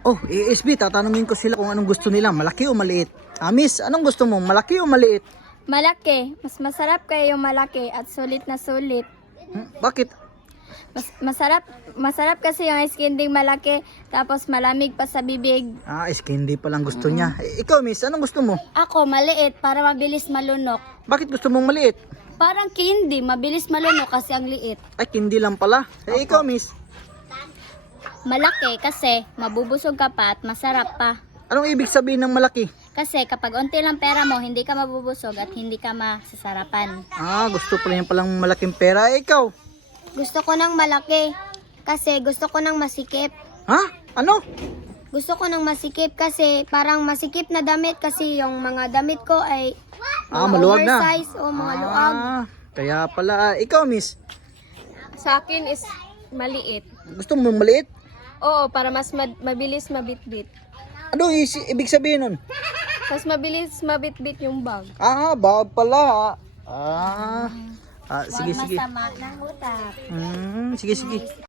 Oh, SB, tatanungin ko sila kung anong gusto nila, malaki o maliit. Miss, anong gusto mo, malaki o maliit? Malaki. Mas masarap kayo yung malaki at sulit na sulit. Bakit? Masarap kasi yung ice candy malaki tapos malamig pa sa bibig. Ice candy pa lang gusto niya. Ikaw, miss, anong gusto mo? Ako, maliit para mabilis malunok. Bakit gusto mong maliit? Parang candy, mabilis malunok kasi ang liit. Ay, candy lang pala. Ikaw, miss, Malaki kasi mabubusog ka pa at masarap pa. anong ibig sabihin ng malaki? Kasi kapag unti lang pera mo, hindi ka mabubusog at hindi ka masasarapan. Gusto pala niya palang malaking pera. Ikaw? Gusto ko ng malaki kasi gusto ko ng masikip. Ha? Ano? Gusto ko ng masikip kasi parang masikip na damit kasi yung mga damit ko ay mga Maluwag na. oversize o mga luag. Kaya pala. Ikaw, miss, Sa akin is maliit. gusto mong maliit? Oo, para mas mabilis mabitbit. Ano ibig sabihin nun? Mas mabilis mabitbit yung bag. Bawal pala. Sige, sige. Masama ng utak. Sige, sige.